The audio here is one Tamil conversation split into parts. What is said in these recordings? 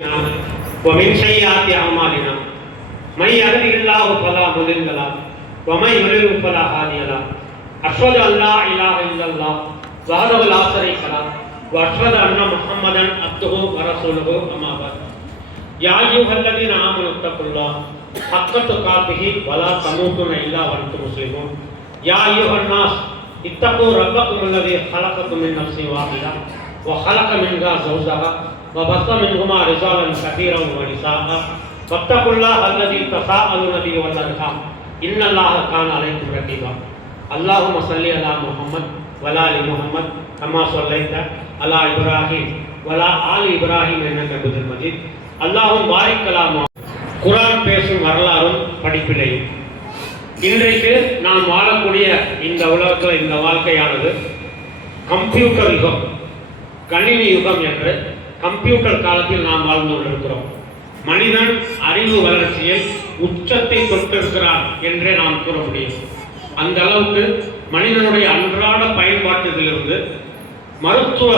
ومن سيئات أعمالنا من يهده الله فلا مضل له ومن يضلل فلا هادي له أشهد أن لا إله إلا الله وحده لا شريك له وأشهد أن محمدا عبده ورسوله أما بعد يا أيها الذين آمنوا اتقوا الله حق تقاته ولا تموتن إلا وأنتم مسلمون يا أيها الناس اتقوا ربكم الذي خلقكم من نفس واحدة وخلق منها زوجها وبث منهما رجالا كثيرا ونساء واتقوا الله الذي تساءلون به والأرحام إن الله كان عليكم رقيبا اللهم صل على محمد وعلى آل محمد كما صليت على إبراهيم وعلى آل إبراهيم إنك حميد مجيد اللهم بارك على محمد. குர்ஆன் பேசும் வரலாறும் படிப்பினையும். இன்றைக்கு நாம் வாழக்கூடிய இந்த உலகத்தில் இந்த வாழ்க்கையானது கம்ப்யூட்டர் யுகம், கணினி யுகம் என்று கம்ப்யூட்டர் காலத்தில் நாம் வாழ்ந்து கொண்டிருக்கிறோம். மனிதன் அறிவு வளர்ச்சியில் உச்சத்தை தொட்டிருக்கிறான் என்றே நாம் கூற முடியும். அந்த அளவுக்கு மனிதனுடைய அன்றாட பயன்பாட்டிலிருந்து மருத்துவ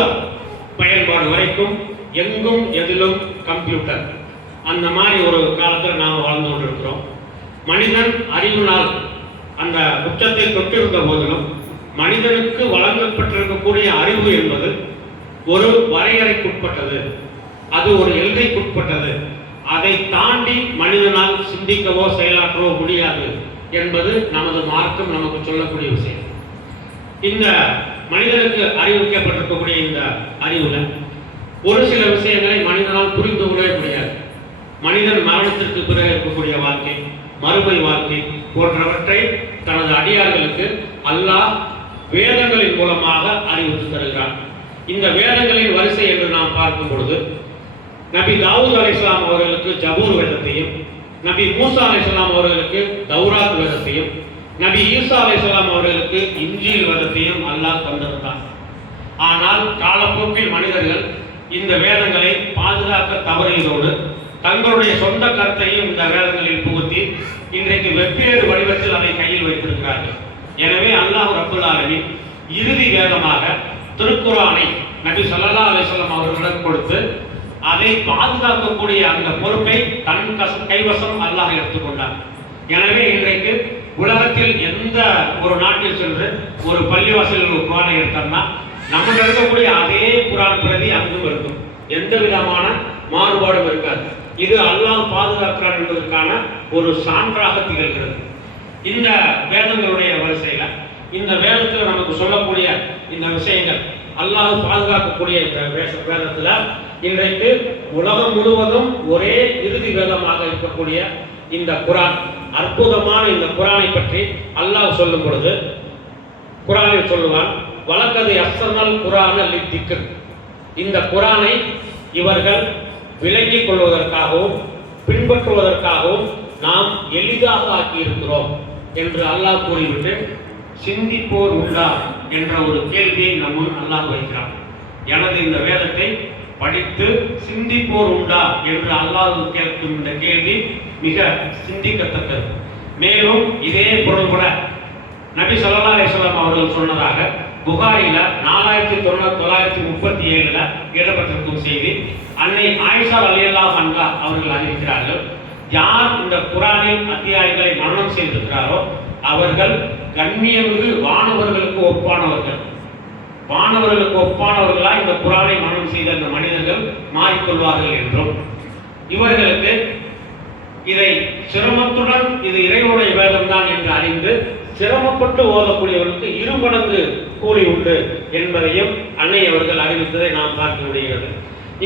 பயன்பாடு வரைக்கும் எங்கும் எதிலும் கம்ப்யூட்டர், அந்த மாதிரி ஒரு காலத்தில் நாம் வாழ்ந்து கொண்டிருக்கிறோம். மனிதன் அறிவினால் அந்த உச்சத்தை தொட்டிருந்த போதிலும் மனிதனுக்கு வழங்கப்பட்டிருக்கக்கூடிய அறிவு என்பது ஒரு வரையறைக்குட்பட்டது, அது ஒரு எல்லைக்குட்பட்டது. அதை தாண்டி மனிதனால் சிந்திக்கவோ செயலாற்றவோ முடியாது என்பது நமது மார்க்கம் நமக்கு சொல்லக்கூடிய விஷயம். இந்த மனிதனுக்கு அறிவிக்கப்பட்டிருக்கக்கூடிய இந்த அறிவுல ஒரு சில விஷயங்களை மனிதனால் புரிந்து கொள்ளவே முடியாது. மனிதன் மரணத்திற்கு பிறகு இருக்கக்கூடிய வாழ்க்கை, மறுமை வாழ்க்கை போன்றவற்றை தனது அடியார்களுக்கு அல்லாஹ் வேதங்களின் மூலமாக அறிவித்து தருகிறார். இந்த வேதங்களின் வரிசை என்று நாம் பார்க்கும் பொழுது நபி தாவூத் அலைஹிஸ்ஸலாம் அவர்களுக்கு ஜபூர் வேதத்தையும், நபி மூசா அலைஹிஸ்ஸலாம் அவர்களுக்கு தௌராத் வேதத்தையும், நபி ஈசா அலைஹிஸ்ஸலாம் அவர்களுக்கு இன்ஜீல் வேதத்தையும் அல்லாஹ் தந்திருந்தார். ஆனால் காலப்போக்கில் மனிதர்கள் இந்த வேதங்களை பாதுகாக்க தவறியதோடு தங்களுடைய சொந்த கருத்தையும் இந்த வேதங்களில் புகுத்தி இன்றைக்கு வெவ்வேறு வடிவத்தில் அதை கையில் வைத்திருக்கிறார்கள். எனவே அல்லாஹ் ரப்பல் ஆலமீன் இறுதி வேதமாக திருக்குர்ஆனை நபி ஸல்லல்லாஹு அலைஹி வஸல்லம் அவர்களிடம் கொடுத்து அதை பாதுகாக்கக்கூடிய அந்த பொறுப்பை தன் கைவசம் அல்லாஹ் எடுத்துக்கொண்டார். எனவே இன்றைக்கு உலகத்தில் எந்த ஒரு நாட்டில் சென்று ஒரு பள்ளிவாசலில் ஒரு குர்ஆனை எடுத்தோம்னா நம்மகிட்ட இருக்கக்கூடிய அதே குர்ஆன் பிரதி அங்கும் இருக்கும், எந்த விதமான மாறுபாடும் இருக்காது. இது அல்லாஹ் பாதுகாக்கிறார் என்பதற்கான ஒரு சான்றாக திகழ்கிறது. இந்த வேதங்களுடைய வரிசையில இந்த வேதத்தில் நமக்கு சொல்லக்கூடிய இந்த விஷயங்கள், அல்லாஹ் பாதுகாக்கக்கூடிய இந்த வேதத்துல இன்றைக்கு உலகம் முழுவதும் ஒரே இறுதி வேதமாக இருக்கக்கூடிய இந்த குர்ஆன், அற்புதமான இந்த குர்ஆனை பற்றி அல்லாஹ் சொல்லும் பொழுது குர்ஆனில் சொல்லுவான், வலக்கது யஸ்ஸர்னல் குர்ஆன லித்திக்ர், இந்த குர்ஆனை இவர்கள் விளங்கிக் கொள்வதற்காகவும் பின்பற்றுவதற்காகவும் நாம் எளிதாக ஆக்கி இருக்கிறோம் என்று அல்லாஹ் கூறிவிட்டு சிந்திப்போர் உண்டா என்ற ஒரு கேள்வியை நம்ம அல்லாஹ் வைக்கிறான். எனது இந்த வேதத்தை படித்து சிந்திப்போர் உண்டா என்று அல்லாஹ் கேட்கும் இந்த கேள்வி மிக சிந்திக்கத்தக்கது. மேலும் இதே பொருள் கூட நபி ஸல்லல்லாஹு அலைஹி வஸல்லம் அவர்கள் சொன்னதாக புகாரில 4937 இடம்பெற்றிருக்கும் செய்தி அன்னை ஆயிஷா ரலியல்லாஹு அன்ஹா அவர்கள் அறிவிக்கிறார்கள், யார் இந்த குர்ஆனின் அத்தியாயங்களை மனனம் செய்திருக்கிறாரோ அவர்கள் கண்ணியமிகு வானவர்களுக்கு ஒப்பானவர்கள், வானவர்களுக்கு ஒப்பானவர்களாய் இந்த குர்ஆனை மனனம் செய்த அந்த மனிதர்கள் மாறிக்கொள்வார்கள் என்றும், இவர்களுக்கு இதை சிரமத்துடன் இது இறைவனுடைய வேதம் தான் என்று அறிந்து சிரமப்பட்டு ஓதக்கூடியவர்களுக்கு 2 மடங்கு கூலி உண்டு என்பதையும் அன்னை அவர்கள் அறிவித்ததை நாம் பார்க்க முடிகிறது.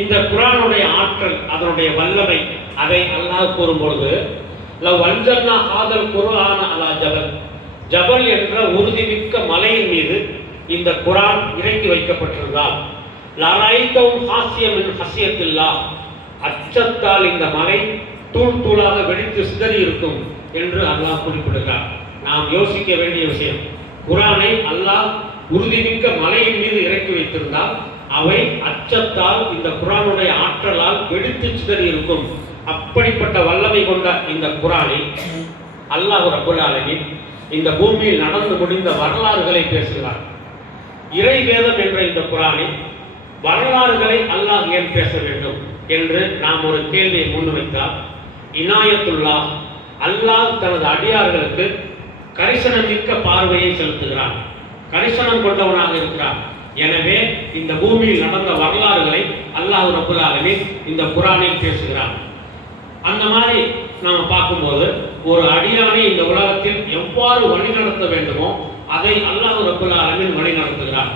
இந்த குர்ஆனுடைய ஆற்றல், அதனுடைய வல்லமை, அதை அல்லாஹ் கூறும்பொழுது லவ் அன்ஸல்னா ஹாதல் குர்ஆன அலா ஜபல், ஜபல் என்ற உறுதிமிக்க மலையின் மீது இந்த குர்ஆன் இறக்கி வைக்கப்பட்டிருந்தால் லரைத்தவும் ஹாசியம் மின் ஹசியத்தில்லாஹ், அச்சத்தால் இந்த மலை தூள் தூளாக வெடித்து சிதறி இருக்கும் என்று அல்லாஹ் குறிப்பிடுகிறார். நாம் யோசிக்க வேண்டிய விஷயம், குர்ஆனை அல்லாஹ் உறுதிமிக்க மலையின் மீது இறக்கி வைத்திருந்தால் அவை அச்சத்தால் இந்த குர்ஆனுடைய ஆற்றலால் வெடித்து சிதறி இருக்கும். அப்படிப்பட்ட வல்லமை கொண்ட இந்த குர்ஆனில் அல்லாஹ் ரப்பல் ஆலமீன் இந்த பூமியில் நடந்து முடிந்த வரலாறுகளை பேசுகிறார். இறை வேதம் என்ற இந்த குர்ஆனில் வரலாறுகளை அல்லாஹ் ஏன் பேச வேண்டும் என்று நாம் ஒரு கேள்வியை முன்வைத்தால், இனாயத்துல்லா, அல்லாஹ் தனது அடியார்களுக்கு கரிசனமிக்க பார்வையை செலுத்துகிறான், கரிசனம் கொண்டவனாக இருக்கிறான். எனவே இந்த பூமியில் நடந்த வரலாறுகளை அல்லாஹ் ரப்பல் ஆலமீன் இந்த குர்ஆனில் பேசுகிறான். அந்த மாதிரி நாம பார்க்கும்போது ஒரு அடியானை இந்த உலகத்தில் எவ்வாறு வழிநடத்த வேண்டுமோ அதை அல்லாஹ் ரப்பல் ஆலமீன் வழி நடத்துகிறான்.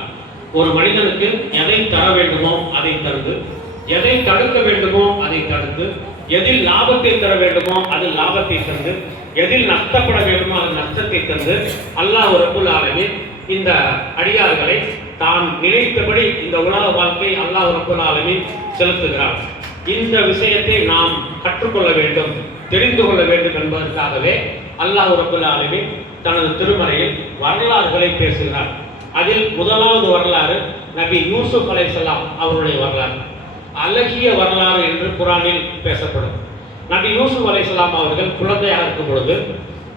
ஒரு மனிதனுக்கு எதை தர வேண்டுமோ அதை தந்து, எதை தடுக்க வேண்டுமோ அதை தடுத்து, எதில் லாபத்தை தர வேண்டுமோ அதில் லாபத்தை தந்து, எதில் நஷ்டப்பட வேண்டுமோ அது நஷ்டத்தை தந்து அல்லாஹ் ரப்பல் ஆலமீன் இந்த அடியார்களை தான் நினைத்தபடி இந்த உலக வாழ்க்கை அல்லாஹ் ரப்பல் ஆலமீன் செலுத்துகிறார். இந்த விஷயத்தை நாம் கற்றுக்கொள்ள வேண்டும், தெரிந்து கொள்ள வேண்டும் என்பதற்காகவே அல்லாஹ் ரப்பல் ஆலமீன் தனது திருமறையில் வரலாறுகளை பேசுகிறார். அதில் முதலாவது வரலாறு நபி யூசுப் அலைஹிஸ்ஸலாம் அவருடைய வரலாறு. அழகிய வரலாறு என்று குர்ஆனில் பேசப்படும். நபி யூசுப் அலைஹிஸ்ஸலாம் அவர்கள் குழந்தையாக இருக்கும் பொழுது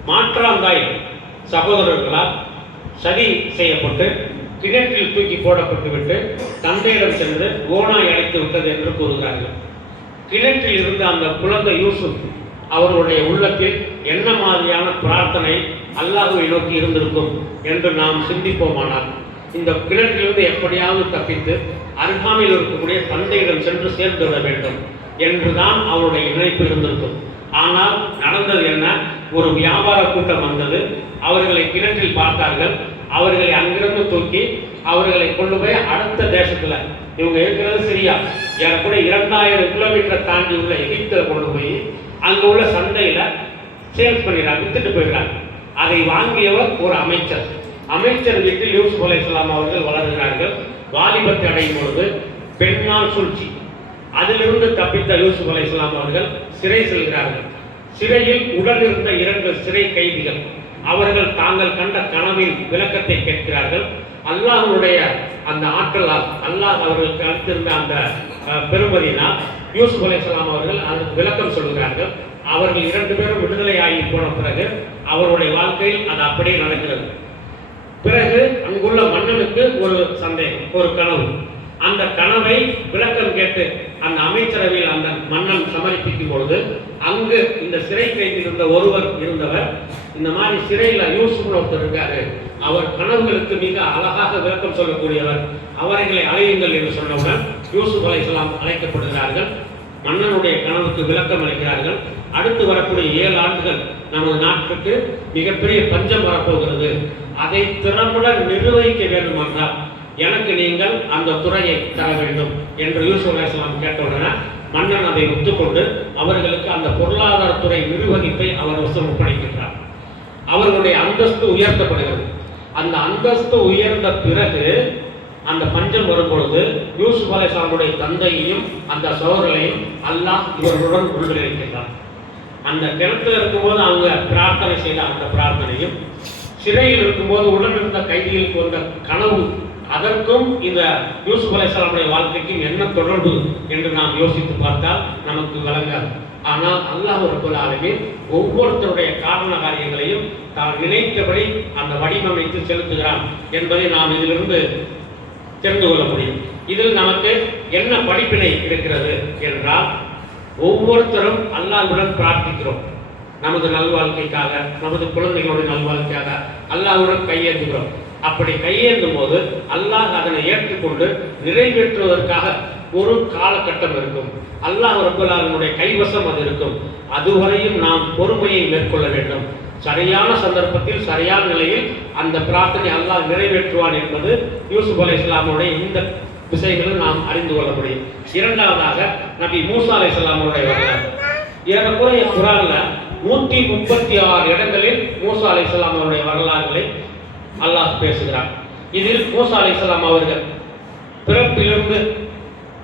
மாற்றாந்தாய் சகோதரர்களால் சதி செய்யப்பட்டு கிணற்றில் தூக்கி போடப்பட்டு விட்டு தந்தையிடம் சென்று ஓனாய் அழைத்து விட்டது என்று கூறுகிறார்கள். கிணற்றில் இருந்த அந்த குழந்தை யூசுப் அவர்களுடைய உள்ளத்தில் என்ன மாதிரியான பிரார்த்தனை அல்லாஹ்வை நோக்கி இருந்திருக்கும் என்று நாம் சிந்திப்போமானால், இந்த கிணற்றிலிருந்து எப்படியாவது தப்பித்து அருகாமையில் இருக்கக்கூடிய தந்தையிடம் சென்று சேர்ந்து விட வேண்டும் என்றுதான் அவருடைய நினைப்பு இருந்திருக்கும். ஆனால் நடந்தது என்ன? ஒரு வியாபார கூட்டம் வந்தது, அவர்களை கிணற்றில் பார்த்தார்கள், அவர்களை அங்கிருந்து தூக்கி அவர்களை கொண்டு போய் அடுத்த தேசத்துல, இவங்க இருக்கிறது சிரியா, கூட 2000 கிலோமீட்டர் தாண்டி உள்ள எகிப்துல கொண்டு போய் அங்க உள்ள சந்தையில சேல்ஸ் பண்ணிடுறாங்க, வித்துட்டு போயிடுறாங்க. அதை வாங்கியவர் ஒரு அமைச்சர். அமைச்சர் வீட்டில் யூசுப் அலைஹிஸ்ஸலாம் அவர்கள் வளர்கிறார்கள். வாலிபத்தை அடையும் பொழுது பெண்ணால் சூழ்ச்சி, அதிலிருந்து தப்பித்த யூசுப் அலைஹிஸ்ஸலாம் அவர்கள் சிறை செல்கிறார்கள். சிறையில் உடன் இருந்த 2 சிறை கைதிகள் அவர்கள் தாங்கள் கண்ட கனவின் விளக்கத்தை கேட்கிறார்கள். அல்லாஹ்வுடைய அந்த ஆற்றலால், அல்லாஹ் அவர்களுக்கு அளித்திருந்த அந்த பெருமதியினால் யூசுப் அலைஹிஸ்ஸலாம் அவர்கள் அதற்கு விளக்கம் சொல்கிறார்கள். அவர்கள் 2 பேரும் விடுதலையாகி போன பிறகு அவருடைய வாழ்க்கையில் அது அப்படியே நடக்கிறது. பிறகு அங்குள்ள மன்னனுக்கு ஒரு சந்தேகம், ஒரு கனவு. அந்த கனவை விளக்கம் கேட்டு அந்த அமைச்சரவையில் அந்த மன்னன் சமர்ப்பிக்கும் பொழுது அங்கு இந்த சிறை கைதில் இருந்த ஒருவர் இருந்தவர், இந்த மாதிரி சிறையில் யூசுப் ஒருத்தர் இருக்காரு, அவர் கனவுகளுக்கு மிக அழகாக விளக்கம் சொல்லக்கூடியவர், அவர்களை அழையுங்கள் என்று சொன்னவுடன் யூசுப் அலைஹிஸ்ஸலாம் அழைக்கப்படுகிறார்கள். மன்னனுடைய கனவுக்கு விளக்கம் அளிக்கிறார்கள். அடுத்து வரக்கூடிய 7 ஆண்டுகள் நமது நாட்டுக்கு மிகப்பெரிய பஞ்சம் வரப்போகிறது, அதை திறம்புடன் நிர்வகிக்க வேண்டும் என்றால் எனக்கு நீங்கள் அந்த துறையை தர வேண்டும் என்று யூசுப் அலைஹிஸ்ஸலாம் கேட்டவுடனே மன்னன் அதை ஒத்துக்கொண்டு அவர்களுக்கு அந்த பொருளாதாரத்துறை நிர்வகிப்பை அவர் வசம் ஒப்படைக்கின்றார். அவர்களுடைய அந்தஸ்து உயர்த்தப்படுகிறது. அந்த அந்தஸ்து உயர்ந்த பிறகு அந்த பஞ்சம் வரும்பொழுது யூசுப் அலைஹிஸ்ஸலாமுடைய தந்தையையும் அந்த சகோதரரையும் அல்லாஹ் இவர்களுடன் ஒன்றிணைக்கின்றார். அந்த கிணத்துல இருக்கும்போது அவங்க பிரார்த்தனை செய்த அந்த பிரார்த்தனையும், சிறையில் இருக்கும்போது உடன் இருந்த கைதிகளுக்கு வந்த கனவு, அதற்கும் இந்த யூசுப் அலைஹிஸ்ஸலாமுடைய வாழ்க்கைக்கும் என்ன தொடர்பு என்று நாம் யோசித்து பார்த்தால் நமக்கு விளங்காது. ஆனால் அல்லாஹ் ரப்பல் ஆலமீன் ஒவ்வொருத்தருடைய காரண காரியங்களையும் தான் நினைத்தபடி அந்த வடிவமைத்து செலுத்துகிறான் என்பதை நாம் இதிலிருந்து தெரிந்து கொள்ள முடியும். இதில் நமக்கு என்ன படிப்பினை இருக்கிறது என்றால், ஒவ்வொருத்தரும் அல்லாஹ்வுடன் பிரார்த்திக்கிறோம். நமது நல்வாழ்க்கைக்காக, நமது குழந்தைகளுடைய நல்வாழ்க்கைக்காக அல்லாஹ்வுடன் கையேந்துகிறோம். அப்படி கையேந்தும் போது அல்லாஹ் அதனை ஏற்றுக்கொண்டு நிறைவேற்றுவதற்காக ஒரு காலகட்டம் இருக்கும். அல்லாஹ் ரப்பல் ஆலமீனுடைய கைவசம் அது இருக்கும். அதுவரையும் நாம் பொறுமையை மேற்கொள்ள வேண்டும். சரியான சந்தர்ப்பத்தில் சரியான நிலையில் அந்த பிரார்த்தனை அல்லாஹ் நிறைவேற்றுவான் என்பது யூசுப் அலைஹிஸ்ஸலாமுடைய இந்த விஷயங்களும் நாம் அறிந்து கொள்ள முடியும். இரண்டாவதாக நபி மூசா அலைஹிஸ்ஸலாமுடைய வரலாறு. ஏறக்குறைய குர்ஆன்ல 136 இடங்களில் மூசா அலைஹிஸ்ஸலாம் அவருடைய வரலாறுகளை அல்லாஹ் பேசுகிறார். இதில் மூசா அலைஹிஸ்ஸலாம் அவர்கள் பிறப்பிலிருந்து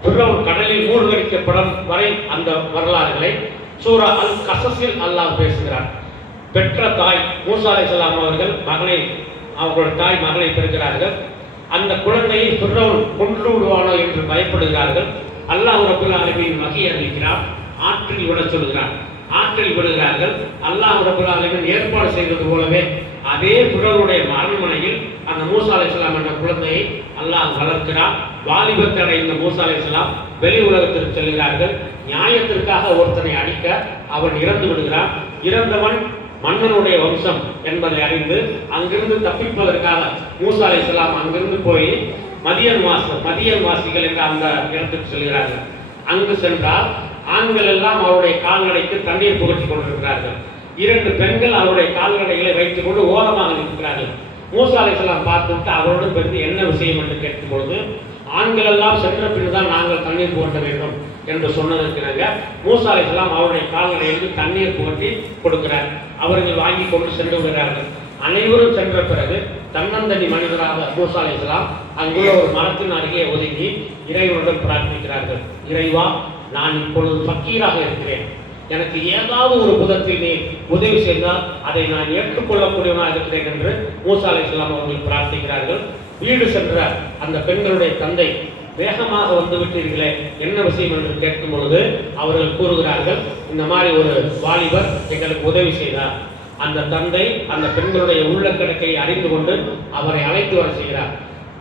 ஃபிரௌன் கடலில் மூழ்கடிக்கப்படும் வரை அந்த வரலாறுகளை சூரா அல் கஸஸில் அல்லாஹ் பேசுகிறார். பெற்ற தாய் மூசா அலைஹிஸ்ஸலாம் அவர்கள் அவர்களுடைய தாய் மகனை பெறுகிறார்கள். அந்த குழந்தையை ஃபிரௌன் கொன்று விடுவானோ என்று பயப்படுகிறார்கள். அல்லாஹ் ரப்பல் ஆலமீன் வஹி அறிவிக்கிறார், ஆற்றில் விட சொல்கிறார். ஆற்றில் விடுகிறார்கள். அல்லாஹ் ரப்பல் ஆலமீன் ஏற்பாடு செய்தது போலவே அதே ஃபிரௌனுடைய அரண்மனையில் அந்த மூசா அலைஹிஸ்ஸலாம் என்ற குழந்தையை அல்லாஹ் வளர்க்கிறார். வாலிபத்தை அடைந்த மூசா அலைஹிஸ்ஸலாம் வெளி உலகத்திற்கு செல்கிறார்கள். நியாயத்திற்காக ஒருத்தனை அடிக்க அவன் இறந்து விடுகிறான். இறந்தவன் மன்னனுடைய வம்சம் என்பதை அறிந்து அங்கிருந்து தப்பிப்பதற்காக மூசா அலைஹிஸ்ஸலாம் அங்கிருந்து போய் மதியன் வாசிகள் என்ற அந்த இடத்துக்கு செல்கிறார்கள். அங்கு சென்றால் ஆண்கள் எல்லாம் அவருடைய கால்நடைக்கு தண்ணீர் புகட்டி கொண்டிருக்கிறார்கள். 2 பெண்கள் அவருடைய கால்நடைகளை வைத்துக் கொண்டு ஓரமாக நிற்கிறார்கள். மூசா அலைஹிஸ்ஸலாம் பார்த்துவிட்டு அவரோடு பெருந்து என்ன விஷயம் என்று கேட்கும் பொழுது, ஆண்கள் எல்லாம் சென்ற பின்தான் நாங்கள் தண்ணீர் புகட்ட வேண்டும் என்று சொன்னதற்கு மூசா அலைஹிஸ்ஸலாம் அவருடைய கால்நடைகளுக்கு தண்ணீர் புகட்டி கொடுக்கிறார். அவர்கள் வாங்கி கொண்டு சென்று விடுகிறார்கள். அனைவரும் சென்ற பிறகு தன்னந்தனி மனிதராக மூசா அலைஹிஸ்ஸலாம் அங்குள்ள ஒரு மரத்தின் அருகே ஒதுங்கி இறைவனுடன் பிரார்த்திக்கிறார்கள். இறைவா, நான் இப்பொழுது ஃபக்கீராக இருக்கிறேன், எனக்கு ஏதாவது ஒரு புதத்தில் நீ உதவி செய்தால் அதை நான் ஏற்றுக்கொள்ளக்கூடியவனாக இருக்கிறேன் என்று மூசா அலைஹிஸ்ஸலாம் அவர்கள் பிரார்த்திக்கிறார்கள். வீடு சென்ற அந்த பெண்களுடைய தந்தை, வேகமாக வந்து விட்டீர்களே, என்ன விஷயம் என்று கேட்கும் பொழுது அவர்கள் கூறுகிறார்கள், இந்த மாதிரி ஒரு வாலிபர் எங்களுக்கு உதவி செய்தார். அந்த தந்தை அந்த பெண்களுடைய உள்ள கிடக்கையை அறிந்து கொண்டு அவரை அழைத்து வர செய்கிறார்.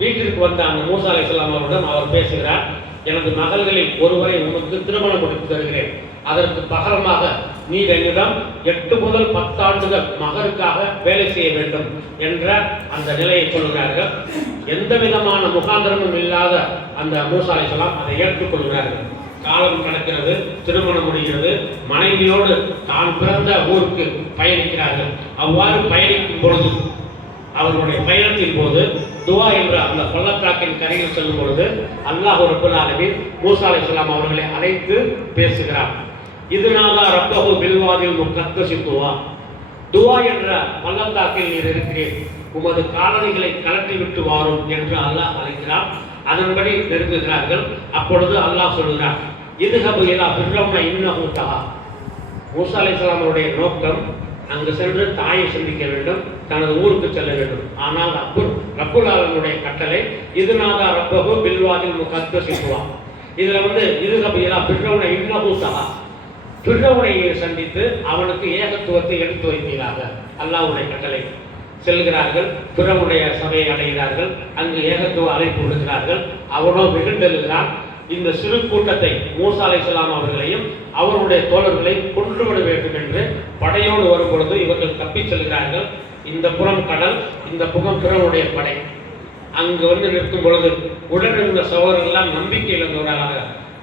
வீட்டிற்கு வந்த அந்த மூசா அலைஹிஸ்ஸலாம் அவருடன் அவர் பேசுகிறார். எனது மகள்களில் ஒருவரை உனக்கு திருமணம் கொடுத்து தருகிறேன், அதற்கு பகரமாக நீ என்னிடம் 8 முதல் 10 ஆண்டுகள் மகருக்காக வேலை செய்ய வேண்டும் என்ற அந்த நிலையை சொல்கிறார்கள். எந்த விதமான முகாந்திரமும் இல்லாத அந்த மூசா அலைஹிஸ்ஸலாம் அதை ஏற்றுக்கொள்கிறார்கள். காலம் கடக்கிறது, திருமணம் முடிகிறது, மனைவியோடு தான் பிறந்த ஊருக்கு பயணிக்கிறார்கள். அவ்வாறு பயணிக்கும் பொழுது அவர்களுடைய பயணத்தின் போது துவா என்ற அந்த பள்ளத்தாக்கின் கரையில் செல்லும் பொழுது அல்லாஹ் ரப்பல் ஆலமீன் மூசா அலைஹிஸ்ஸலாம் அவர்களை அழைத்து பேசுகிறார். இதுநாதா ரப்பஹு பில்வாதில் முகத்தஸி துவா என்ற பள்ளத்தாக்கில் நீர் இருக்கிறீர், உமது காலணிகளை கலட்டி விட்டு வாரும் என்று அல்லாஹ் அழைக்கிறார். அதன்படி நெருங்குகிறார்கள். அப்பொழுது அல்லாஹ் சொல்கிறார், இதுஹபு இலா ஃபிர்அவுன இன்னஹு தகா. மூசா அலைஹிஸ்ஸலாம் அவருடைய நோக்கம் அங்கு சென்று தாயை சந்திக்க வேண்டும், தனது ஊருக்கு செல்ல வேண்டும். ஆனால் ரப்புல் ஆலமீனுடைய கட்டளை இதுநாதா ரப்பஹு பில்வாதில் முகத்தஸி இதுல இதுஹபு இலா ஃபிர்அவுன இன்னஹு தகா, ஃபிர்அவுனை சந்தித்து அவனுக்கு ஏகத்துவத்தை எடுத்து வைப்பீராக அல்லாஹ்வுடைய கட்டளை. செல்கிறார்கள், ஃபிர்அவுனுடைய சபையை அடைகிறார்கள். அங்கு ஏகத்துவ அழைப்பு விடுகிறார்கள். அவனோ வெகுண்டெழுகிறான். இந்த சிறு கூட்டத்தை மூசா அலைஹிஸ்ஸலாம் அவர்களையும் அவருடைய தோழர்களை கொன்றுவிட வேண்டும் என்று படையோடு வரும் பொழுது இவர்கள் தப்பிச் செல்கிறார்கள். இந்த புறம் கடல், இந்த புறம் ஃபிர்அவுனுடைய படை. அங்கு நிற்கும் பொழுது உடனிருந்த சகோதரர்களெல்லாம் நம்பிக்கை இழந்தவர்களாக,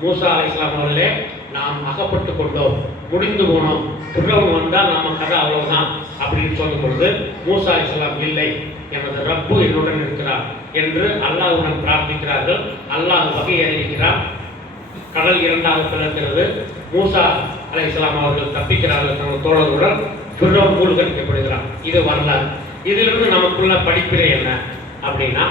மூசா அலைஹிஸ்ஸலாம் அவர்களே, நாம் அகப்பட்டு கொண்டோம், முடிந்து போனோம், ஃபிர்அவுன் வந்தால் நம்ம கதை அவ்வளவுதான் அப்படின்னு சொல்லும் பொழுது மூசா அலைஹிஸ்ஸலாம், இல்லை, எனது ரப்பு என்னுடன் இருக்கிறார் என்று அல்லாஹ்வுடன் பிரார்த்திக்கிறார்கள். அல்லாஹ் வகை அறிவிக்கிறார். கடல் 2ஆக பிளக்கிறது. மூசா அலைஹிஸ்ஸலாம் அவர்கள் தப்பிக்கிறார்கள் தனது தோழர்களுடன். ஃபிர்அவுன் மூழ்கடிக்கப்படுகிறார். இது வரலாறு. இதிலிருந்து நமக்குள்ள படிப்பினை என்ன அப்படின்னா,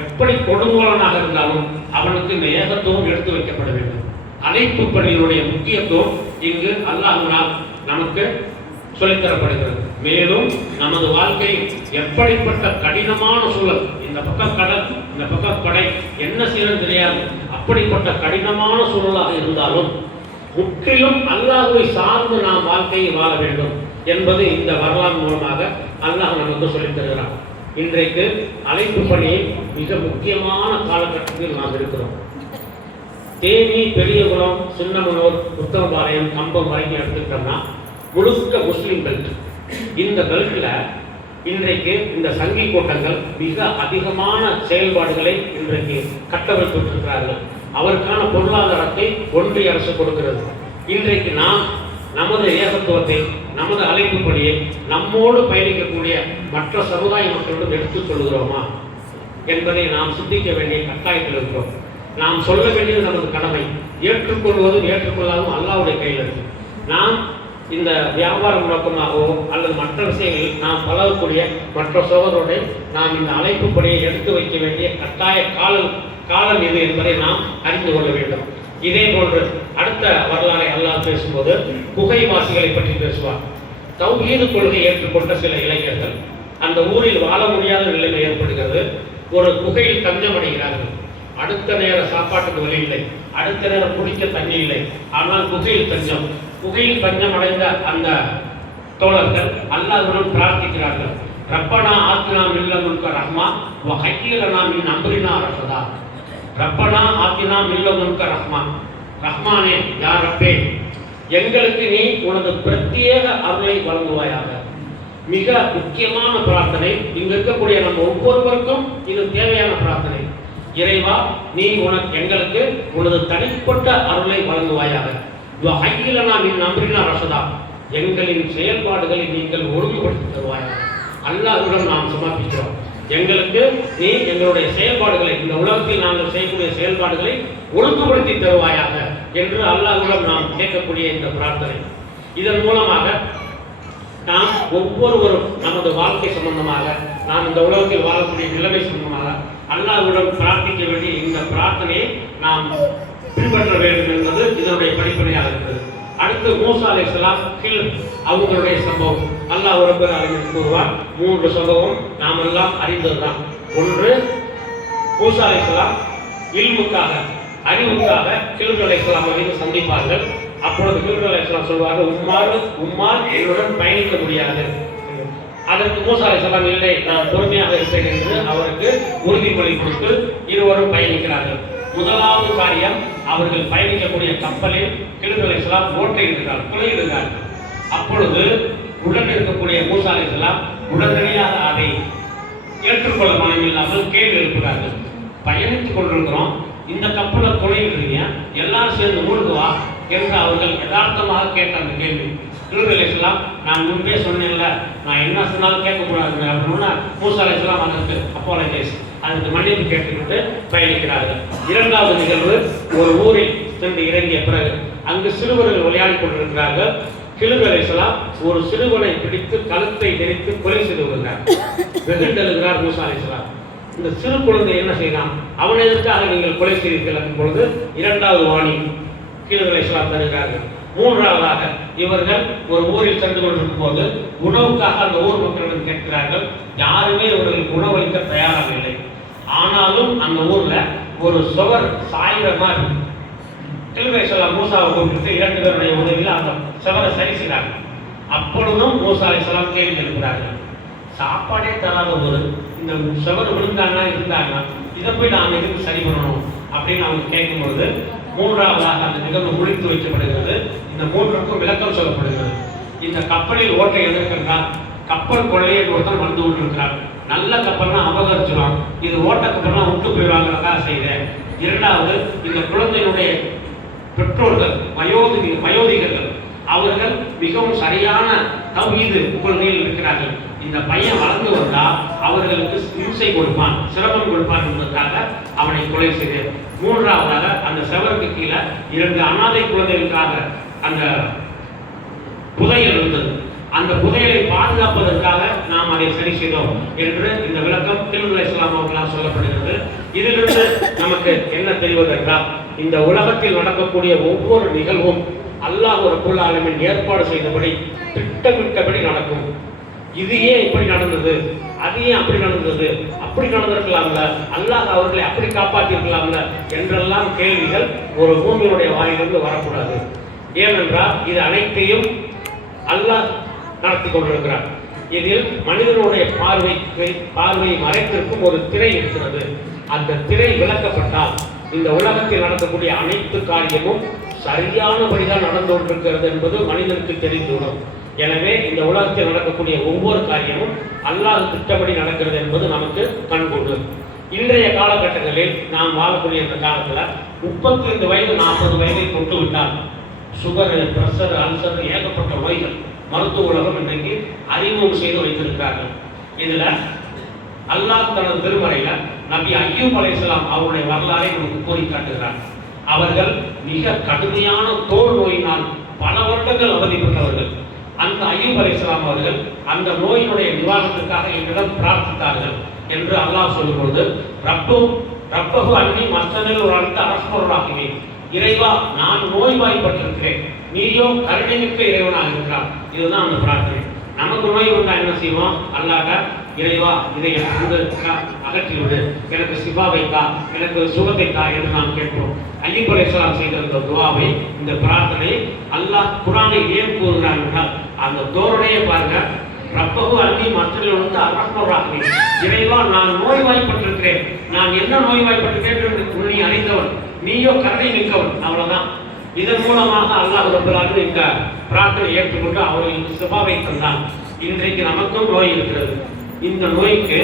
எப்படி கொடுங்கோலனாக இருந்தாலும் அவனுக்கு இந்த ஏகத்துவம் எடுத்து வைக்கப்பட வேண்டும். அழைப்பு பணியினுடைய முக்கியத்துவம் இங்கு அல்லாஹ்வினால் நமக்கு சொல்லித்தரப்படுகிறது. மேலும் நமது வாழ்க்கை எப்படிப்பட்ட கடினமான சூழல், இந்த பக்கம் கடல், இந்த பக்கம் படை, என்ன செய்யறது தெரியாது, அப்படிப்பட்ட கடினமான சூழலாக இருந்தாலும் முற்றிலும் அல்லாஹ்வை சார்ந்து நாம் வாழ்க்கையை வாழ வேண்டும் என்பது இந்த வரலாறு மூலமாக அல்லாஹ் நமக்கு சொல்லித் தருகிறான். இன்றைக்கு அழைப்பு பணி மிக முக்கியமான காலகட்டத்தில் நாம் இருக்கிறோம். தேனி, பெரியகுளம், சின்னமனூர், உத்தமபாளையம், கம்பம் வரைக்கும் எடுத்துக்கிட்டோம்னா முழுக்க முஸ்லீம் பெல்ட். இந்த பெல்ட்ல இன்றைக்கு இந்த சங்கி கூட்டங்கள் மிக அதிகமான செயல்பாடுகளை இன்றைக்கு கட்டமைத்திருக்கிறார்கள். அவருக்கான பொருளாதாரத்தை ஒன்றிய அரசு கொடுக்கிறது. இன்றைக்கு நாம் நமது ஏகத்துவத்தை, நமது அழைப்பு பணியை நம்மோடு பயணிக்கக்கூடிய மற்ற சமுதாய மக்களிடம் எடுத்துச் சொல்கிறோமா என்பதை நாம் சிந்திக்க வேண்டிய கட்டாயத்தில் இருக்கிறோம். நாம் சொல்ல வேண்டியது நமது கடமை. ஏற்றுக்கொள்வதும் ஏற்றுக்கொள்ளாதும் அல்லாஹ்வுடைய கையில் இருக்கு. நாம் இந்த வியாபார நோக்கமாகவோ அல்லது மற்ற விஷயங்களில் நாம் பழகக்கூடிய மற்ற சோதரோடு நாம் இந்த அழைப்பு பணியை எடுத்து வைக்க வேண்டிய கட்டாய காலம் இது என்பதை நாம் அறிந்து கொள்ள வேண்டும். இதே போன்று அடுத்த வரலாறை அல்லாஹ் பேசும்போது குகைவாசிகளை பற்றி பேசுவார். தௌஹீது கொள்கை ஏற்றுக்கொண்ட சில இளைஞர்கள் அந்த ஊரில் வாழ முடியாத நிலைமை ஏற்படுகிறது. ஒரு குகையில் தஞ்சம் அடைகிறார்கள். அடுத்த நேர சாப்பாட்டுக்கு வழி இல்லை, அடுத்த நேரம் குடிக்க தண்ணி இல்லை, ஆனால் குகையில் தஞ்சம். குகையில் தஞ்சம் அடைந்த அந்த தோழர்கள் அல்லாஹ்வுடன் பிரார்த்திக்கிறார்கள். ரப்பனா ஆத்தினா மின் லதுன்க ரஹ்மா வ ஹய்யி லனா மின் அம்ரினா ரஷதா. ரப்பனா ஆத்தினா மின் லதுன்க ரஹ்மா, ரஹ்மானே யா ரப்பே, எங்களுக்கு நீ உனது பிரத்யேக அருளை வழங்குவாயாக. மிக முக்கியமான பிரார்த்தனை. இங்க இருக்கக்கூடிய நம்ம ஒவ்வொருவருக்கும் இது தேவையான பிரார்த்தனை. இறைவா, நீ எங்களுக்கு உனது தனிப்பட்ட அருளை வழங்குவாயாக. எங்களின் செயல்பாடுகளை நீங்கள் ஒழுங்குபடுத்தி தருவாயாக. அல்லாஹ்விடம் நாம் சமர்ப்பிக்கிறோம். எங்களுக்கு நீ எங்களுடைய செயல்பாடுகளை, இந்த உலகத்தில் நாங்கள் செய்யக்கூடிய செயல்பாடுகளை ஒழுங்குபடுத்தி தருவாயாக என்று அல்லாஹ்விடம் நாம் கேட்கக்கூடிய இந்த பிரார்த்தனை. இதன் மூலமாக நாம் ஒவ்வொருவரும் நமது வாழ்க்கை சம்பந்தமாக, நாம் இந்த உலகத்தில் வாழக்கூடிய நிலைமை சம்பந்தமாக அல்லாஹ்விடம் பிரார்த்திக்க வேண்டிய இந்த பிரார்த்தனையை நாம் பின்பற்ற வேண்டும் என்பது இதனுடைய படிப்பனையாக இருக்கிறது. அடுத்து மூசா அலைஹிஸ்ஸலாம் அவங்களுடைய சம்பவம் அல்லாஹ் ரப்பல் ஆலமீன் கூறுவார். 3 சம்பவம் நாம் எல்லாம் அறிந்ததுதான். ஒன்று, மூசா அலைஹிஸ்ஸலாம் இல்முக்காக, அறிவுக்காக கில்ர் அலைஹிஸ்ஸலாம் அவர்கள் சந்திப்பார்கள். அப்பொழுது கில்ர் அலைஹிஸ்ஸலாம் சொல்வார்கள், உம்மால் என்னுடன் பயணிக்க முடியாது. அதற்கு மூசா அலைஹிஸ்ஸலாம் இல்லை, நான் பொறுமையாக இருப்பேன் என்று அவருக்கு உறுதிமொழி கொடுத்து இருவரும் பயணிக்கிறார்கள். முதலாவது காரியம், அவர்கள் பயணிக்கக்கூடிய கப்பலில் கில்ர் அலைஹிஸ்ஸலாம் ஓட்டையிடுகிறார், துளையிடுகிறார்கள். அப்பொழுது உடன் இருக்கக்கூடிய மூசா அலைஹிஸ்ஸலாம் உடனடியாக அதை ஏற்றுக்கொள்ள மனமில்லாமல் கேள்வி எழுப்புகிறார்கள். பயணித்துக் கொண்டிருக்கிறோம், இந்த கப்பலை துளையிடுறீங்க, எல்லாரும் சேர்ந்து மூழ்குவா என்று அவர்கள் யதார்த்தமாக கேட்ட அந்த கேள்வி. கில்ர் அலைஹிஸ்ஸலாம், நான் முன்பே சொன்னேன்ல, நான் என்ன சொன்னாலும் கேட்கக்கூடாதுங்க அப்படின்னா மூசா அலைஹிஸ்ஸலாம் அதற்கு அப்பாலஜைஸ், அதுக்கு மன்னிப்பு கேட்டுக்கிட்டு பயணிக்கிறார்கள். இரண்டாவது நிகழ்வு, ஒரு ஊரில் சென்று இறங்கிய பிறகு அங்கு சிறுவர்கள் விளையாடி கொண்டிருக்கிறார்கள். கில்ர் அலைஹிஸ்ஸலாம் ஒரு சிறுவனை பிடித்து கழுத்தை நெரித்து கொலை செய்து வருகிறார். வெகுண்டெழுகிறார் மூசா அலைஹிஸ்ஸலாம். இந்த சிறு குழந்தை என்ன செய்தான், அவன் எதற்காக நீங்கள் கொலை செய்தீர்கள் எனும் பொழுது இரண்டாவது வாணி கில்ர் அலைஹிஸ்ஸலாம் தருகிறார்கள். மூன்றாவதாக, இவர்கள் ஒரு ஊரில் சென்று கொண்டிருக்கும் போது உணவுக்காக அந்த ஊர் மக்களிடம் கேட்கிறார்கள். யாருமே இவர்களுக்கு உணவளிக்க தயாராக இல்லை. ஆனாலும் அந்த ஊர்ல ஒரு சுவர் சாயிர மாதிரி கில்ர் அலைஹிஸ்ஸலாம் மூசாவை கூப்பிட்டு 2 பேருடைய உதவியில் அந்த சுவரை சரி செய்கிறாங்க. அப்பொழுதும் மூசா அலைஹிஸ்ஸலாம் கேள்வி எழுப்புகிறார்கள். சாப்பாடே தராத ஒரு இந்த சுவர் விழுந்தாங்கன்னா இருந்தாங்கன்னா இதை போய் நாம் எதுக்கு சரி பண்ணணும் அப்படின்னு அவங்க கேட்கும்பொழுது மூன்றாவதாக அந்த நிகழ்வு முடித்து வைக்கப்படுகிறது. இந்த 3க்கும் விளக்கம் சொல்லப்படுகிறது. இந்த கப்பலில் ஓட்டை எதற்கென்றால், கப்பல் கொள்ளையர் ஒருத்தர் வந்து கொண்டிருக்கிறார். நல்ல கப்பல்னா அபகரிச்சிடும், இது ஓட்ட கப்பல்னா விட்டு போயிடுவாங்கிறதுக்காக செய்தேன். இரண்டாவது, இந்த குழந்தையினுடைய பெற்றோர்கள் வயோதிகர்கள் அவர்கள் மிகவும் சரியான தௌஹீது கொள்கையில் இருக்கிறார்கள். இந்த பையன் வளர்ந்து வந்தால் அவர்களுக்கு இம்சை கொடுப்பான், சிரமம் கொடுப்பான் என்பதற்காக அவனை கொலை செய்தேன். மூன்றாவதாக, அந்த செவருக்கு கீழே 2 அனாதை குழந்தைகளுக்காக அந்த புதையல் இருந்தது. அந்த புதையலை பாதுகாப்பதற்காக நாம் அதை சரி செய்தோம் என்று இந்த விளக்கம் கில்ர் அலைஹிஸ்ஸலாம் அவர்களால் சொல்லப்படுகிறது. இதிலிருந்து நமக்கு என்ன தெரிவது என்றால், இந்த உலகத்தில் நடக்கக்கூடிய ஒவ்வொரு நிகழ்வும் அல்லாஹ் ரப்பல் ஆலமீன் ஏற்பாடு செய்தபடி திட்டமிட்டபடி நடக்கும். இது ஏன் இப்படி நடந்தது, அது ஏன் அப்படி நடந்தது, அப்படி நடந்திருக்கலாம்ல, அல்லாஹ் அவர்களை அப்படி காப்பாற்றிருக்கலாம்ல என்றெல்லாம் கேள்விகள் ஒரு பூமியினுடைய வாயிலிருந்து வரக்கூடாது. ஏனென்றால் இது அனைத்தையும் அல்லாஹ் நடத்தி கொண்டிருக்கிறார். இதில் மனிதனுடைய பார்வை மறைத்திருக்கும் ஒரு திரை இருக்கிறது. அந்த திரை விளக்கப்பட்டால் இந்த உலகத்தில் நடக்கக்கூடிய அனைத்து காரியமும் சரியானபடிதான் நடந்து கொண்டிருக்கிறது என்பது மனிதனுக்கு தெரிந்துவிடும். எனவே இந்த உலகத்தில் நடக்கக்கூடிய ஒவ்வொரு காரியமும் அல்லாஹ் திட்டப்படி நடக்கிறது என்பது நமக்கு கண்கூடு. இன்றைய காலகட்டங்களில் நாம் வாழக்கூடிய இந்த காலத்தில் 35 வயது 40 வயதை கொண்டு விட்டால் சுகர், பிரஷர், அல்சர், ஏகப்பட்ட நோய்கள் மருத்துவ உலகம் இன்றைக்கு அறிமுகம் செய்து வைத்திருக்கிறார்கள். இதுல அல்லாஹ் தனது திருமறையில நபி அய்யூப் அலைஹிஸ்ஸலாம் அவருடைய வரலாறை நமக்கு கூறி காட்டுகிறார். அவர்கள் மிக கடுமையான தோல் நோயினால் பல வருடங்கள் அவதிப்பட்டவர்கள். அந்த அய்யூப் அலைஹிஸ்ஸலாம் அவர்கள் அந்த நோயினுடைய நிவாரணத்திற்காக என்னிடம் பிரார்த்தித்தார்கள் என்று அல்லாஹ் சொல்லும்போது, ரப்பஹு அன்னி மஸ்தனில் ஒரு அடுத்த அரசராகவே, இறைவா நான் நோய்வாய்ப்பட்டிருக்கிறேன், நீயோ கருணைமிக்க இறைவனாக இருக்கிறார். இதுதான் அந்த பிரார்த்தனை. நமக்கு நோய் வந்தா என்ன செய்வோம், அல்லாஹ் இறைவா இதை எனக்கு அகற்றிவிடு, எனக்கு சிபாவை தா, எனக்கு சுகத்தை தா என்று நாம் கேட்கிறோம். அய்யூப் அலைஹிஸ்ஸலாம் செய்த இந்த துஆவை, இந்த பிரார்த்தனை அல்லாஹ் குர்ஆனில் ஏன் கூறுகிறார் என்றால், அந்த தோரணையை பாருங்க. ரப்பஹு அன்னி மஸ்தனில் வந்து அரசராகவே, இறைவா நான் நோய்வாய்ப்பட்டிருக்கிறேன், நான் என்ன நோய்வாய்ப்பட்டிருக்கிறேன் என்று நீ அறிந்தவன், நீயோ கருணை மிக்கவன். அவ்வளவுதான். இதன் மூலமாக அல்லாஹ் ரப்பல் ஆலமீன் இந்த பிரார்த்தனை ஏற்றுக்கொண்டு அவர்களுக்கு சிஃபாவை தந்தான். இன்றைக்கு நமக்கும் நோய் இருக்கிறது. இந்த நோய்க்கு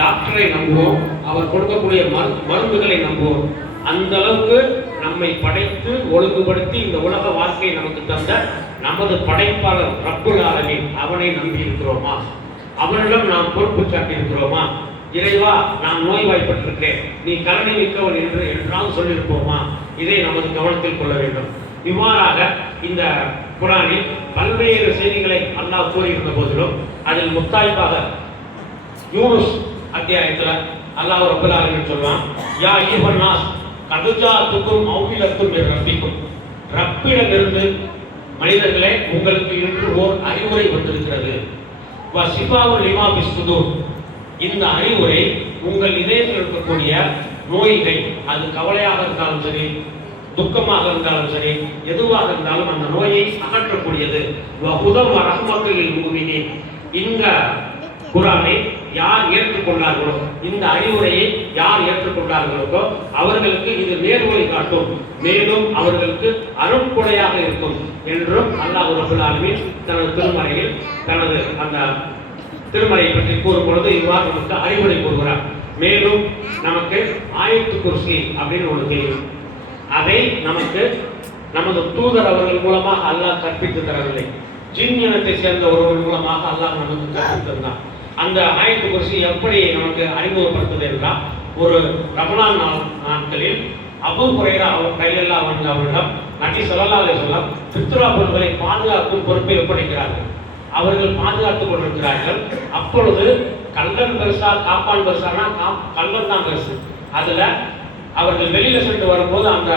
டாக்டரை நம்புவோம், அவர் கொடுக்கக்கூடிய மருந்துகளை நம்புவோம். அந்த அளவுக்கு நம்மை படைத்து ஒழுங்குபடுத்தி இந்த உலக வாழ்க்கையை நமக்கு தந்த நமது படைப்பாளர் ரப்புல் ஆலமீன் அவனை நம்பி இருக்கிறோமா? அவனிடம் நாம் பொறுப்பு சாட்டி இருக்கிறோமா? இறைவா, நான் நோய்வாய்ப்பட்டிருக்கிறேன், நீ கருணை மிக்கவன் என்றால் சொல்லியிருப்போமா? இதை நமது கவனத்தில் கொள்ள வேண்டும். இவ்வாறாக இந்த குர்ஆனில் பல்வேறு செய்திகளை அல்லாஹ் கூறியிருந்த போதிலும் அதில் முத்தாய்ப்பாக யூனுஸ் அத்தியாயத்தில் அல்லாஹ் ரப்பல் ஆலமீன் சொல்வான், யா அய்யுஹன் நாஸ் கத் ஜாஅத்துக்கும் மௌஇலத்தும் மின் ரப்பிக்கும், ரப்பிடமிருந்து மனிதர்களே உங்களுக்கு இன்று ஓர் அறிவுரை வந்திருக்கிறது. வ ஷிஃபாஉல் லிமா ஃபிஸ் சுதூர், இந்த அறிவுரை உங்கள் இதயத்தில் இருக்கக்கூடிய நோய்கள், அது கவலையாக இருந்தாலும் சரி, துக்கமாக இருந்தாலும் சரி, எதுவாக இருந்தாலும் அந்த நோயை அகற்றக்கூடியது. வஹுதம் வ ரஹ்மத்துல் லில் முஃமினீன், இந்த குர்ஆனை யார் ஏற்றுக்கொண்டார்களோ, இந்த அறிவுரையை யார் ஏற்றுக்கொண்டார்களோ அவர்களுக்கு இது நேர்வழி காட்டும், மேலும் அவர்களுக்கு அருட்கொடையாக இருக்கும் என்றும் அல்லாஹ் ரப்பல் ஆலமீன் தனது திருமறையில் தனது அந்த திருமறையை பற்றி கூறும் பொழுது இவ்வாறு நமக்கு அறிவுரை கூறுகிறார். மேலும் நமக்கு ஆயத்து குர்சி அப்படின்னு ஒன்று தெரியும். அதை நமக்கு நமது தூதர் அவர்கள் மூலமாக அல்லாஹ் கற்பித்து தரவில்லை, ஜின் இனத்தை சேர்ந்த ஒருவர் மூலமாக அல்லாஹ் நமக்கு கற்பித்து தந்தான். அந்த ஆயத்து குர்சி எப்படி நமக்கு அறிமுகப்படுத்துது என்றால், ஒரு ரமலான் நாட்களில் அபூ ஹுரைரா ரலியல்லாஹு அன்ஹு அவர்களிடம் நபி ஸல்லல்லாஹு அலைஹி வஸல்லம் ஃபித்ரா பொருட்களை பாதுகாக்கும் பொறுப்பை ஒப்படைக்கிறார்கள். அவர்கள் பாதுகாத்துக் கொண்டிருக்கிறார்கள். அப்பொழுது கள்ளன் பெருசா காப்பான் பெருசானா கள்ளன் தான் பெருசு. அதுல அவர்கள் வெளியில சென்று வரும்போது அந்த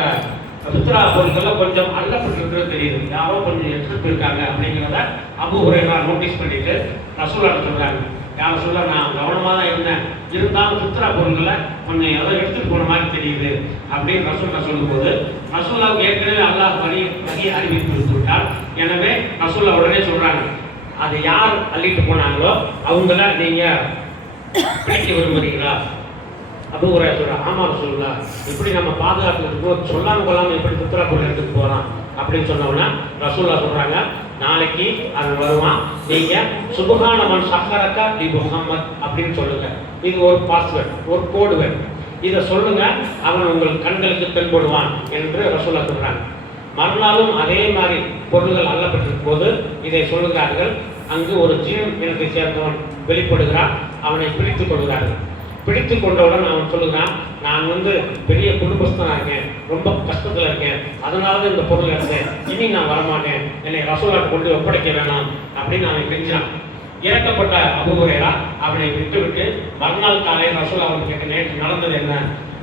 ஃபித்ரா பொருட்கள்ல கொஞ்சம் அள்ளப்பட்டிருக்கிறது தெரியுது, யாரோ கொஞ்சம் எடுத்துட்டு இருக்காங்க அப்படிங்கிறத அபூ ஹுரைரா நோட்டீஸ் பண்ணிட்டு ரசூலுல்லாஹ் சொல்றாங்க, யார் சொல்ல நான் கவனமாக தான் இருந்தேன், இருந்தாலும் ஃபித்ரா பொருட்களை கொஞ்சம் ஏதோ எடுத்துட்டு போன மாதிரி தெரியுது அப்படின்னு ரசூலுல்லாஹ் சொல்லும்போது, ரசூலுல்லாஹ்வுக்கு ஏற்கனவே அல்லாஹ் வழி அறிவித்து கொடுத்து விட்டார். எனவே ரசூலுல்லாஹ் உடனே சொல்றாங்க, அது யார் அள்ளிட்டு போனாங்களோ அவங்கள நீங்க பிடிக்க விரும்புறீங்களா? அபூ ஹுரைரா சொல்றாங்க, ஆமா ரசூலுல்லாஹ், இப்படி நம்ம பாதுகாப்பு சொல்லாம கொள்ளாம எப்படி ஃபித்ரா பொருள் எடுத்துட்டு போறான் அப்படின்னு சொன்னோம்னா ரசூலுல்லாஹ் சொல்றாங்க, நாளைக்கு அவன் வருவான், நீங்க சுப்ஹான மன் சஹரக பி முஹம்மத் அப்படின்னு சொல்லுங்க. இது ஒரு பாஸ்வேர்ட், ஒரு கோட் வேர்ட். இதை சொல்லுங்க, அவன் உங்கள் கண்களுக்கு தென்படுவான் என்று ரசூலுல்லாஹ் சொல்றாங்க. மறுநாளும் அதே மாதிரி பொருள்கள் அள்ளப்பட்டிருக்கும் போது இதை சொல்லுகிறார்கள். அங்கு ஒரு ஜின் இனத்தை சேர்ந்தவன் வெளிப்படுகிறான், அவனை பிடித்துக் கொள்கிறார்கள். பிடித்து கொண்டவுடன் அவன் சொல்லுகிறான், நான் பெரிய குடும்பஸ்தனா இருக்கேன், ரொம்ப கஷ்டத்துல இருக்கேன், அதனால இந்த பொருள் எடுத்தேன், இனி நான் வரமாட்டேன், என்னை ரசூலுல்லாஹ் கொண்டு ஒப்படைக்க வேணாம் அப்படின்னு அவன் கெஞ்சான். இறக்கப்பட்ட அபூ ஹுரைரா அவனை விட்டு மறுநாள் காலையில் ரசூலுல்லாஹ் அவன் கேட்ட, நேற்று நடந்தது என்ன,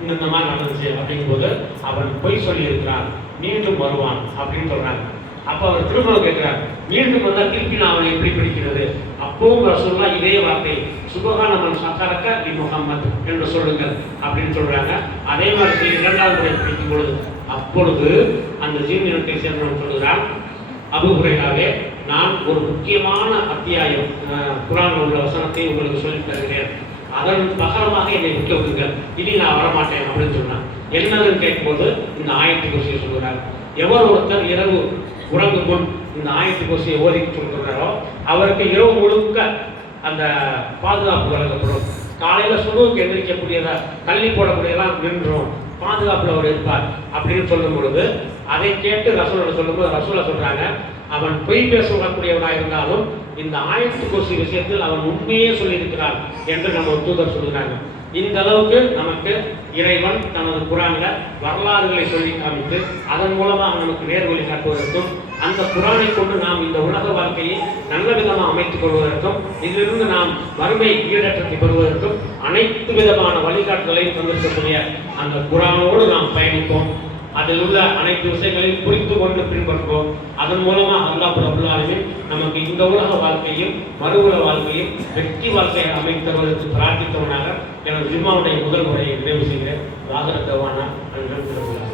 இந்த மாதிரி நடந்துச்சு அப்படிங்கும்போது அவன் பொய் சொல்லி இருக்கிறான், மீண்டும் வருவான் அப்படின்னு சொல்றாங்க. அப்ப அவர் திரும்ப கேட்கிறார், மீண்டும் வந்தால் திருப்பி நான் அவனை எப்படி பிடிக்கிறது? அப்பவும் ரசூலுல்லாஹ் இதே வார்த்தை சுப்ஹான மன் சஹரக பி முஹம்மத் என்று சொல்லுங்கள் அப்படின்னு சொல்றாங்க. அதே மாதிரி இரண்டாவது முறை பிடிக்கும் பொழுது அப்பொழுது அந்த ஜின் இனத்தை சேர்ந்தவன் சொல்கிறான், அபூ ஹுரைராவே, நான் ஒரு முக்கியமான அத்தியாயம் குர்ஆனில் உள்ள வசனத்தை உங்களுக்கு சொல்லித் தருகிறேன், அதன் பகரமாக என்னை விட்டு விடுங்கள், இனி நான் வரமாட்டேன் அப்படின்னு சொன்னான். என்னதுன்னு கேட்கும்போது இந்த ஆயத்து குர்சியை சொல்கிறார். எவர் ஒருத்தர் இரவு உறங்கும் முன் இந்த ஆயத்து குர்சியை ஓதி சொல்கிறாரோ அவருக்கு இரவு முழுக்க அந்த பாதுகாப்பு வழங்கப்படும். காலையில சுபுக்கு எந்திரிக்கக்கூடியதை தள்ளி போடக்கூடியதெல்லாம் நின்றும், பாதுகாப்புல அவர் இருப்பார் அப்படின்னு சொல்லும் பொழுது அதை கேட்டு ரசூலுல்லாஹ் சொல்லும்போது ரசூலுல்லாஹ் சொல்றாங்க, அவன் பொய் பேசக்கூடியவனாக இருந்தாலும் இந்த ஆயத்து குர்சி விஷயத்தில் அவன் உண்மையே சொல்லியிருக்கிறான் என்று நம்ம தூதர் சொல்கிறாங்க. இந்த அளவுக்கு நமக்கு இறைவன் தனது குர்ஆன்ல வரலாறுகளை சொல்லி காமித்து அதன் மூலமாக நமக்கு நேர்வழி காட்டுவதற்கும், அந்த குர்ஆனை கொண்டு நாம் இந்த உலக வாழ்க்கையை நல்ல விதமாக அமைத்துக் கொள்வதற்கும், இதிலிருந்து நாம் வறுமை ஈடேற்றத்தை பெறுவதற்கும் அனைத்து விதமான வழிகாட்டுதலையும் தந்திருக்கக்கூடிய அந்த குர்ஆனோடு நாம் பயணிப்போம். அதில் உள்ள அனைத்து விஷயங்களையும் புரிந்து கொண்டு பின்பற்றுவோம். அதன் மூலமாக அல்லாஹ் ரப்பல் ஆலமீன் நமக்கு இந்த உலக வாழ்க்கையும் மறு உலக வாழ்க்கையும் வெற்றி வாழ்க்கையை அமைத்து தருவதற்கு பிரார்த்தித்தவனாக எனது ஜும்மாவுடைய முதல் முறையை நிறைவு செய்கிறேன். வாகரத்தவானா அல்ஹம்துலில்லாஹ்.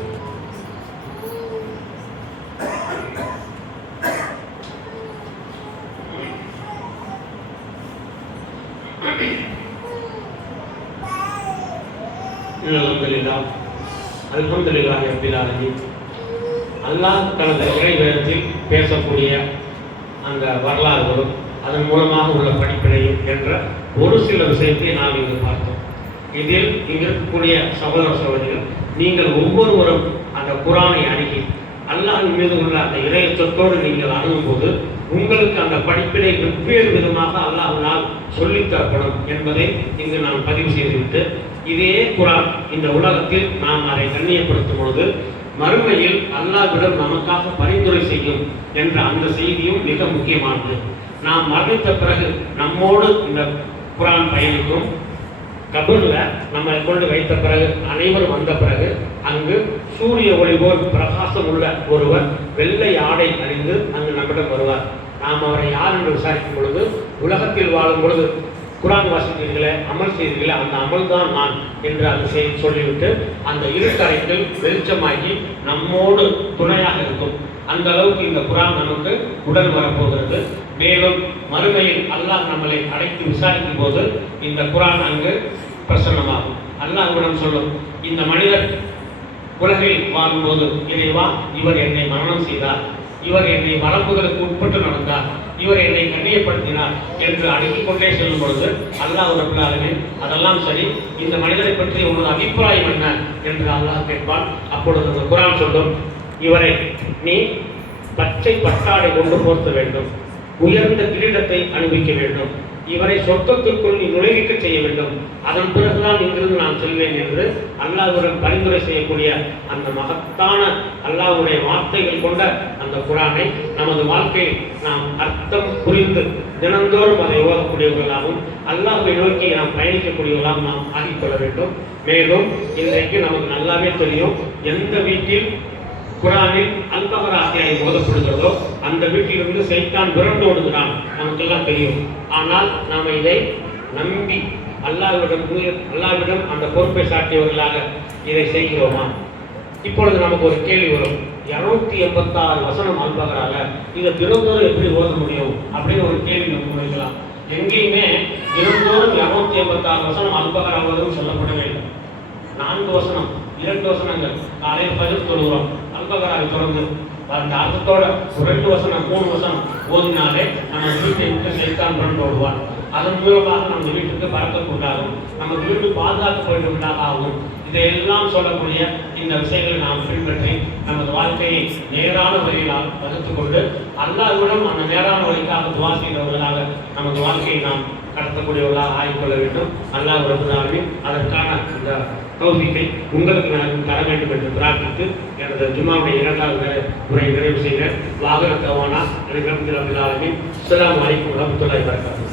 அல்ஹம்துலில்லாஹ் ரப்பில் ஆலமீன் அல்லாஹ் தனது இறைவேதத்தில் பேசக்கூடிய அந்த வரலாறுகளும் அதன் மூலமாக உள்ள படிப்பினையும் என்ற ஒரு சில விஷயத்தை நாம் இங்கு பார்த்தோம். இதில் இங்கு இருக்கக்கூடிய சகோதர சகோதரிகள், நீங்கள் ஒவ்வொருவரும் அந்த குரானை அணுகி அல்லாஹ்வின் மீது உள்ள அந்த இறையச்சத்தோடு நீங்கள் அணுகும்போது உங்களுக்கு அந்த படிப்பினை வெவ்வேறு விதமாக அல்லாஹ்வினால் சொல்லித்தரப்படும் என்பதை இங்கு நாம் பதிவு செய்துவிட்டு, இதே குரான் இந்த உலகத்தில் நாம் அதை கண்ணியப்படுத்தும் பொழுது மறுமையில் அல்லாஹ்விடம் நமக்காக பரிந்துரை செய்யும் என்ற அந்த செய்தியும் மிக முக்கியமானது. நாம் மரணித்த பிறகு நம்மோடு இந்த குரான் பயணிக்கும். கபூர்ல நம்மை கொண்டு வைத்த பிறகு அனைவரும் வந்த பிறகு அங்கு சூரிய ஒளி போல் பிரகாசம் உள்ள ஒருவர் வெள்ளை ஆடை அணிந்து அங்கு நம்மிடம் வருவார். நாம் அவரை யார் என்று விசாரிக்கும் பொழுது, உலகத்தில் வாழும் பொழுது குரான் வாசித்தீர்களே, அமல் செய்தீர்களே, அந்த அமல் தான் நான் என்று அந்த செய்தி சொல்லிவிட்டு அந்த இருட்டறைகள் வெளிச்சமாகி நம்மோடு துணையாக இருக்கும். அந்த அளவுக்கு இந்த குரான் நமக்கு உடல் வரப்போகிறது. மேலும் மறுமையில் அல்லாஹ் நம்மளை அழைத்து விசாரிக்கும் போது இந்த குரான் அங்கு பிரசன்னமாகும். அல்லாஹ்விடம் சொல்லும், இந்த மனிதர் உலகில் வாழும்போது இறைவா, இவர் என்னை மரணம் செய்தார், இவர் என்னை வரம்புகளுக்கு உட்பட்டு நடந்தார், இவர் என்னை கண்ணியப்படுத்தினார் என்று அடுக்கிக் கொண்டே செல்லும் பொழுது அல்லாஹ் ரப்பல் ஆலமீன், அதெல்லாம் சரி, இந்த மனிதரை பற்றி உனது அபிப்பிராயம் என்ன என்று அல்லாஹ் கேட்பான். அப்பொழுது அந்த குரான் சொல்லும், இவரை நீ பச்சை பட்டாடை கொண்டு போர்த்த வேண்டும், உயர்ந்த கிரீடத்தை அணிவிக்க வேண்டும், இவரை சொர்க்கத்திற்குள் நீ நுழைவிக்க செய்ய வேண்டும், அதன் பிறகுதான் இங்கிருந்து நான் செல்வேன் என்று அல்லாஹ்வுடன் பரிந்துரை செய்யக்கூடிய அந்த மகத்தான அல்லாஹ்வுடைய வார்த்தைகள் கொண்ட அந்த குரானை நமது வாழ்க்கையில் நாம் அர்த்தம் புரிந்து தினந்தோறும் அதை ஓதக்கூடியவர்களாகவும் அல்லாஹ்வை நோக்கி நாம் பயணிக்கக்கூடியவர்களாகவும் நாம் ஆகிக்கொள்ள வேண்டும். மேலும் இன்றைக்கு நமக்கு நல்லாவே தெரியும், எந்த வீட்டில் குரானில் அல்-பக்ரா அத்தியாயம் ஓதப்படுகிறதோ அந்த வீட்டிலிருந்து சைத்தான் விரண்டு ஓடுகிறான், நமக்கெல்லாம் தெரியும். ஆனால் நாம் இதை நம்பி அல்லாஹ்விடம் அந்த பொறுப்பை சாட்டியவர்களாக இதை செய்கிறோமா? இப்பொழுது நமக்கு ஒரு கேள்வி வரும், 286 வசனம் அல்-பக்ரால, இதை தினந்தோறும் எப்படி ஓத முடியும் அப்படின்னு ஒரு கேள்வி நம்ம வைக்கலாம். எங்கேயுமே தினந்தோறும் 286 வசனம் அல்-பக்ரா ஓதும் சொல்லப்படவே இல்லை. 4 வசனம், 2 வசனங்கள் காலையில் பதில் சொல்கிறோம், அல்-பக்ராவை தொடர்ந்து அந்த அர்த்தத்தோட 2 வசனம் 3 வசனம் ஓதினாலே நம்ம வீட்டை விட்டு சைத்தான் புரண்டு ஓடுவான். அதன் மூலமாக நம்ம வீட்டுக்கு பறக்கத்து உண்டாகும், நமக்கு வீட்டு பாதுகாக்கப்பட்டு ஆகும். இதையெல்லாம் சொல்லக்கூடிய இந்த விஷயங்களை நாம் பின்பற்றி நமது வாழ்க்கையை நேரான வழியில் வகுத்துக் கொண்டு அல்லாஹ்விடம் அந்த நேரான வழிக்காக துவா செய்தவர்களாக நமது வாழ்க்கையை நாம் கடத்தக்கூடியவர்களாக ஆகிக்கொள்ள வேண்டும். அல்லாஹ் ரப்பல் ஆலமீன் அதற்கான இந்த தௌஃபீக்கை உங்களுக்கு நான் தர வேண்டும் என்று பிரார்த்தித்து எனது ஜும்மாவுடைய 2வது முறை நிறைவு செய்கிறேன். வாகன தவானா அல்ஹம்துலில்லாஹி ரப்பில் ஆலமீன். அஸ்ஸலாமு அலைக்கும் வரஹ்மத்துல்லாஹி வபரகாத்துஹு.